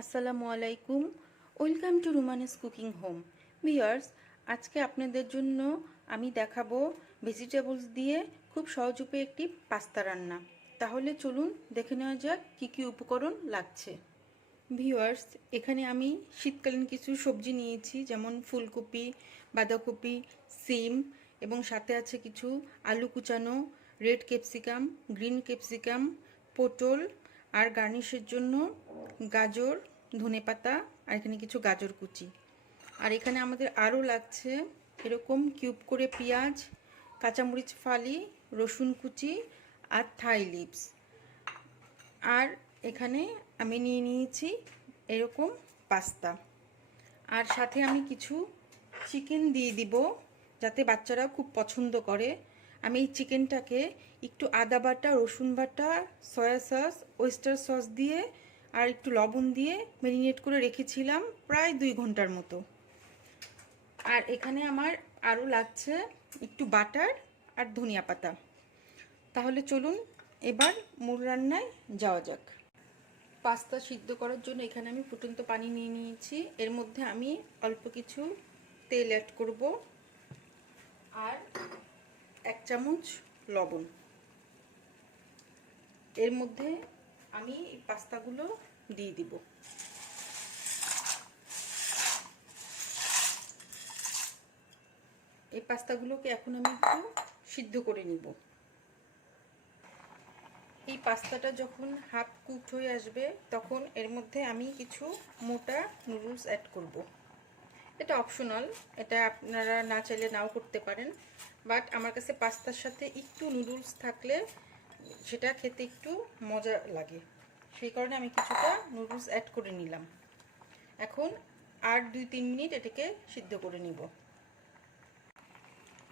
আসসালামু আলাইকুম। Welcome to Rumani's cooking home. Viewers, আজকে আপনাদের জন্য আমি দেখাবো ভেজিটেবলস দিয়ে খুব সহজ উপায়ে একটি পাস্তা রান্না। তাহলে চলুন দেখে নেওয়া যাক কী কী উপকরণ লাগছে। ভিউয়ার্স, এখানে আমি শীতকালীন কিছু সবজি নিয়েছি, যেমন ফুলকপি, বাঁধাকপি, সিম এবং সাথে আছে কিছু আলু কুচানো, রেড ক্যাপসিকাম, গ্রিন ক্যাপসিকাম, পটল আর গার্নিশের জন্য গাজর, ধনেপাতা আর এখানে কিছু গাজর কুচি। আর এখানে আমাদের আরও লাগছে এরকম কিউব করে পেঁয়াজ, কাঁচামরিচ ফালি, রসুন কুচি আর থাই লিভস। আর এখানে আমি নিয়ে নিয়েছি এরকম পাস্তা। আর সাথে আমি কিছু চিকেন দিয়ে দিব, যাতে বাচ্চারা খুব পছন্দ করে। আমি এই চিকেনটাকে একটু আদা বাটা, রসুন বাটা, সয়া সস, ওয়েস্টার সস দিয়ে আর একটু লবণ দিয়ে ম্যারিনেট করে রেখেছিলাম প্রায় 2 ঘন্টার মতো। আর এখানে আমার আরও লাগছে একটু বাটার আর ধনিয়া পাতা। তাহলে চলুন এবার মূল রান্নায় যাওয়া যাক। পাস্তা সিদ্ধ করার জন্য এখানে আমি ফুটন্ত পানি নিয়ে নিয়েছি। এর মধ্যে আমি অল্প কিছু তেল অ্যাড করব আর 1 চামচ লবণ। এর মধ্যে আমি এই পাস্তাগুলো দিয়ে দিব। এই পাস্তাগুলোকে এখন আমি একটু সিদ্ধ করে নিব। এই পাস্তাটা যখন হাফ কুকড হয়ে আসবে তখন এর মধ্যে আমি কিছু মোটা নুডলস অ্যাড করব। এটা অপশনাল, এটা আপনারা না চাইলে নাও করতে পারেন, বাট আমার কাছে পাস্তার সাথে একটু নুডলস থাকলে সেটা খেতে একটু মজা লাগে, সেই কারণে আমি কিছুটা নুডলস অ্যাড করে নিলাম। এখন আর 2-3 মিনিট এটাকে সিদ্ধ করে নিব।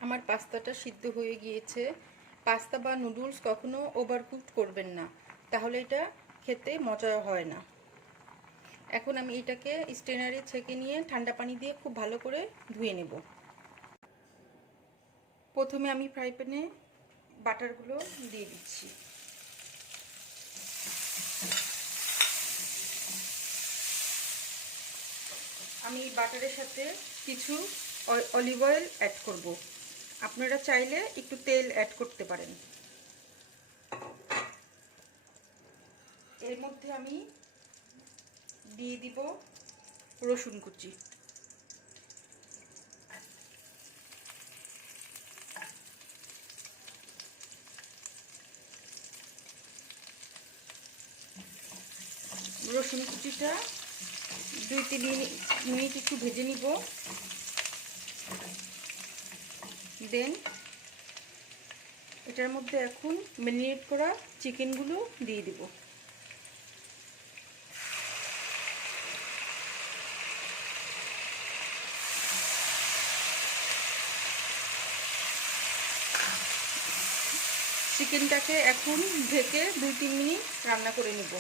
আমার পাস্তাটা সিদ্ধ হয়ে গিয়েছে। পাস্তা বা নুডলস কখনো ওভারকুকড করবেন না, তাহলে এটা খেতে মজা হয় না। এখন আমি এটাকে স্ট্রেনারে ছেঁকে নিয়ে ঠান্ডা পানি দিয়ে খুব ভালো করে ধুয়ে নেব। প্রথমে আমি ফ্রাই প্যানে বাটারগুলো দিয়ে দিচ্ছি। আমি বাটারের সাথে কিছু অলিভ অয়েল অ্যাড করব। আপনারা চাইলে একটু তেল অ্যাড করতে পারেন। এর মধ্যে আমি দিয়ে দিব রসুন কুচি। রসুন কুচিটা 2-3 মিনিট একটু ভেজে নিব। দেন এটার মধ্যে এখন ম্যারিনেট করা চিকেনগুলো দিয়ে দিব। চিকেনটাকে এখন ঢেকে 2-3 মিনিট রান্না করে নিব,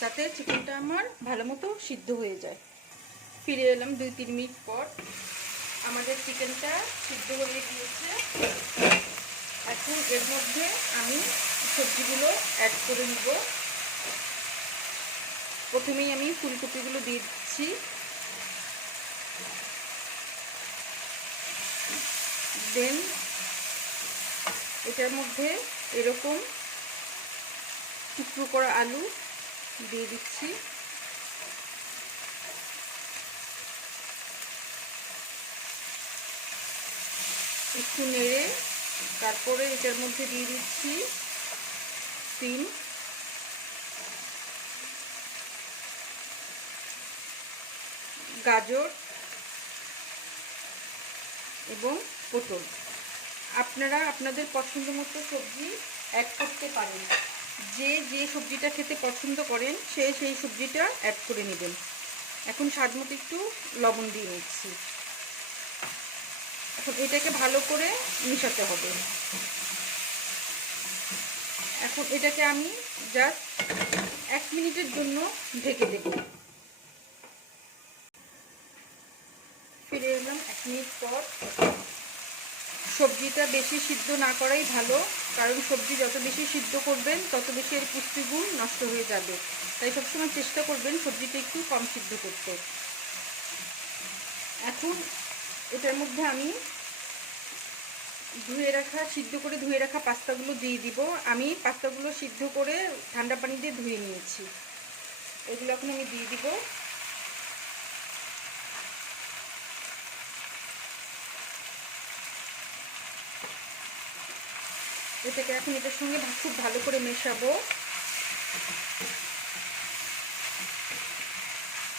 যাতে চিকেনটা আমার ভালো মতো সিদ্ধ হয়ে যায়। ফিরে এলাম 2-3 মিনিট পর। আমাদের চিকেনটা সিদ্ধ হয়ে গিয়েছে। এখন এর মধ্যে আমি সবজিগুলো অ্যাড করে নিব। প্রথমেই আমি ফুলকপিগুলো দিয়ে দিচ্ছি। দেন এটার মধ্যে এরকম টুকরো করা আলু দিয়ে দিচ্ছি। একটু নেড়ে তারপরে এটার মধ্যে দিয়ে দিচ্ছি সিম, গাজর এবং পটল। আপনারা আপনাদের পছন্দ মতো সবজি অ্যাড করতে পারেন। যে যে সবজিটা খেতে পছন্দ করেন সে সেই সবজিটা অ্যাড করে নেবেন। এখন স্বাদ মতো একটু লবণ দিয়ে নিচ্ছি। এখন এটাকে ভালো করে মিশাতে হবে। এখন এটাকে আমি জাস্ট 1 মিনিটের জন্য ঢেকে দেব। ফিরে এলাম 1 মিনিট পর। সবজিটা বেশি সিদ্ধ না করাই ভালো, কারণ সবজি যত বেশি সিদ্ধ করবেন তত বেশি এর পুষ্টিগুণ নষ্ট হয়ে যাবে। তাই সবসময় চেষ্টা করবেন সবজিটা একটু কম সিদ্ধ করতে। এখন এটার মধ্যে আমি সিদ্ধ করে ধুয়ে রাখা পাস্তাগুলো দিয়ে দিব। আমি পাস্তাগুলো সিদ্ধ করে ঠান্ডা পানি দিয়ে ধুয়ে নিয়েছি, এগুলো এখন আমি দিয়ে দিব। এটাকে এখন এটার সঙ্গে খুব ভালো করে মেশাবো।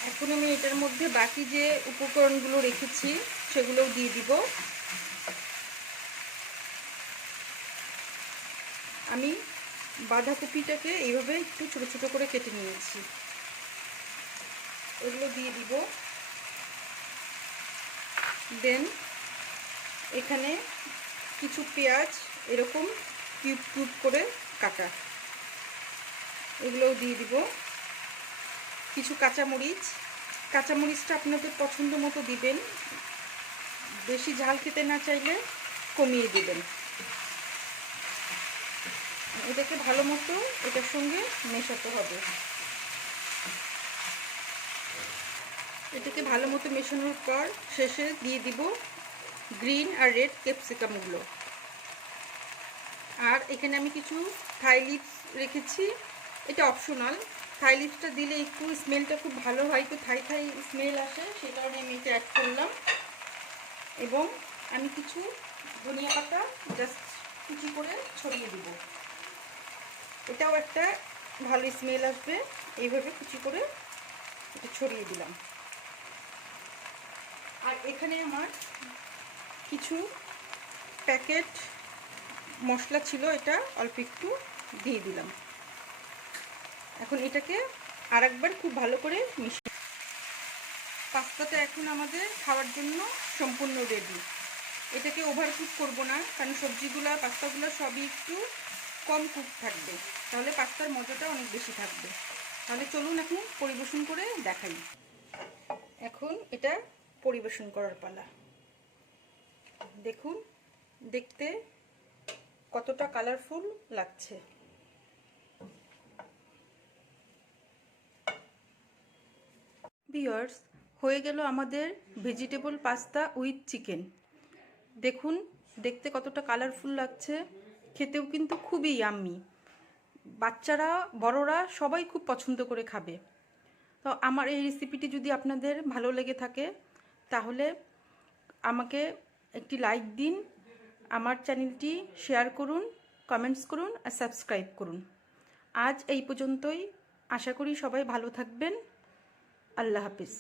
এখন আমি এটার মধ্যে বাকি যে উপকরণগুলো রেখেছি সেগুলোও দিয়ে দিব। আমি বাঁধাকপিটাকে এইভাবে একটু ছোট ছোট করে কেটে নিয়েছি, এগুলো দিয়ে দিব। দেন এখানে কিছু পেঁয়াজ এরকম কিউব কিউব করে কাটা, এগুলোও দিয়ে দিব। কিছু কাঁচামরিচটা আপনাদের পছন্দ মতো দিবেন, বেশি ঝাল খেতে না চাইলে কমিয়ে দিবেন। এটাকে ভালো মতো এটার সঙ্গে মেশাতে হবে। এটাকে ভালো মতো মেশানোর পর শেষে দিয়ে দিব গ্রিন আর রেড ক্যাপসিকামগুলো। আর এখানে আমি কিছু থাই লিভস রেখেছি, এটা অপশনাল। থাই লিভসটা দিলে একটু স্মেলটা খুব ভালো হয়, একটু থাই থাই স্মেল আসে, সেই কারণে আমি এটা অ্যাড করলাম। এবং আমি কিছু ধনিয়া পাতা জাস্ট কুচি করে ছড়িয়ে দিব, এটাও একটা ভালো স্মেল আসবে। এইভাবে কুচি করে এটা ছড়িয়ে দিলাম। আর এখানে আমার কিছু প্যাকেট মশলা ছিল, এটা অল্প একটু দিয়ে দিলাম। এখন এটাকে আরেকবার খুব ভালো করে মিশিয়ে, পাস্তাটা এখন আমাদের খাওয়ার জন্য সম্পূর্ণ রেডি। এটাকে ওভার কুক করবো না, কারণ সবজিগুলো পাস্তাগুলো সবই একটু কম কুক থাকবে, তাহলে পাস্তার মজাটা অনেক বেশি থাকবে। তাহলে চলুন এখন পরিবেশন করে দেখাই। এখন এটা পরিবেশন করার পালা। দেখুন দেখতে কতটা কালারফুল লাগছে। ভিউয়ার্স, হয়ে গেল আমাদের ভেজিটেবল পাস্তা উইথ চিকেন। দেখুন দেখতে কতটা কালারফুল লাগছে, খেতেও কিন্তু খুবই ইয়াম্মি। বাচ্চারা বড়রা সবাই খুব পছন্দ করে খাবে। তো আমার এই রেসিপিটি যদি আপনাদের ভালো লেগে থাকে তাহলে আমাকে একটি লাইক দিন, আমার চ্যানেলটি শেয়ার করুন, কমেন্টস করুন আর সাবস্ক্রাইব করুন। আজ এই পর্যন্তই, আশা করি সবাই ভালো থাকবেন। আল্লাহ হাফিজ।